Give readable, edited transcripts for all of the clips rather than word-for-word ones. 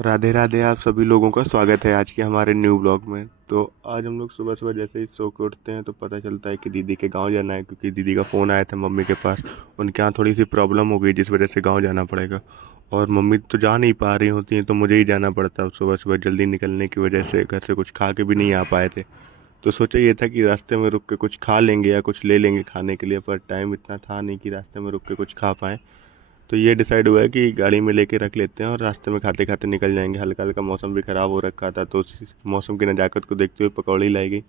राधे राधे। आप सभी लोगों का स्वागत है आज के हमारे न्यू ब्लॉग में। तो आज हम लोग सुबह सुबह जैसे ही सो के उठते हैं तो पता चलता है कि दीदी के गांव जाना है, क्योंकि दीदी का फ़ोन आया था मम्मी के पास। उनके यहाँ थोड़ी सी प्रॉब्लम हो गई जिस वजह से गांव जाना पड़ेगा। और मम्मी तो जा नहीं पा रही होती हैं तो मुझे ही जाना पड़ता है सुबह सुबह जल्दी निकलने की वजह से। घर से कुछ खा के भी नहीं आ पाए थे। तो सोचा ये था कि रास्ते में रुक के कुछ खा लेंगे या कुछ ले लेंगे खाने के लिए, पर टाइम इतना था नहीं कि रास्ते में रुक के कुछ खा पाएँ। तो ये डिसाइड हुआ है कि गाड़ी में लेके रख लेते हैं और रास्ते में खाते खाते निकल जाएंगे। हल्का हल्का मौसम भी ख़राब हो रखा था तो उस मौसम की नज़ाकत को देखते हुए पकौड़ी लाई गई।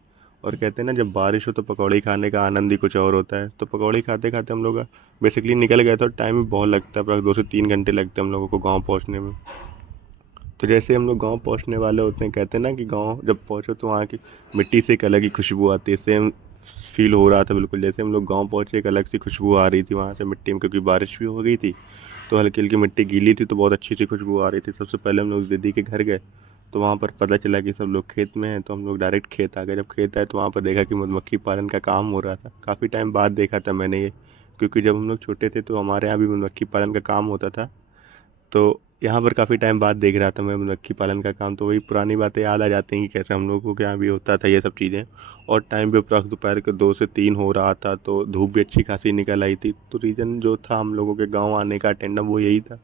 और कहते हैं ना, जब बारिश हो तो पकौड़ी खाने का आनंद ही कुछ और होता है। तो पकौड़ी खाते खाते हम लोग बेसिकली निकल गए थे और टाइम भी बहुत लगता है, लगभग 2 से 3 घंटे लगते हैं हम लोगों को गाँव पहुँचने में। तो जैसे हम लोग गाँव पहुँचने वाले होते हैं, कहते हैं ना कि गाँव जब पहुँचो तो वहाँ की मिट्टी से एक अलग ही खुशबू आती है। सेम फील हो रहा था बिल्कुल। जैसे हम लोग गाँव पहुँचे एक अलग सी खुशबू आ रही थी वहाँ से मिट्टी में, क्योंकि बारिश भी हो गई थी तो हल्की हल्की मिट्टी गीली थी तो बहुत अच्छी सी खुशबू आ रही थी। सबसे पहले हम लोग दीदी के घर गए तो वहाँ पर पता चला कि सब लोग खेत में हैं, तो हम लोग डायरेक्ट खेत आ गए। जब खेत आए तो वहाँ पर देखा कि मधुमक्खी पालन का काम हो रहा था। काफ़ी टाइम बाद देखा था मैंने ये, क्योंकि जब हम लोग छोटे थे तो हमारे यहाँ भी मधुमक्खी पालन का काम होता था। तो यहाँ पर काफ़ी टाइम बाद देख रहा था मैं मधुमक्खी पालन का काम। तो वही पुरानी बातें याद आ जाती हैं कि कैसे हम लोगों के यहाँ भी होता था ये सब चीज़ें। और टाइम भी अपराख दोपहर के 2 से 3 हो रहा था तो धूप भी अच्छी खासी निकल आई थी। तो रीज़न जो था हम लोगों के गांव आने का अटेंडम वो यही था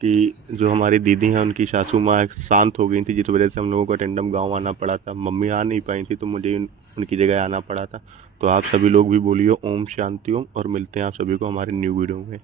कि जो हमारी दीदी हैं उनकी सासू माँ शांत हो गई थी, जिस वजह से हम लोगों को अटेंडम गांव आना पड़ा था। मम्मी आ नहीं पाई थी तो मुझे उनकी जगह आना पड़ा था। तो आप सभी लोग भी बोलिए ओम शांति ओम, और मिलते हैं आप सभी को हमारे न्यू वीडियो में।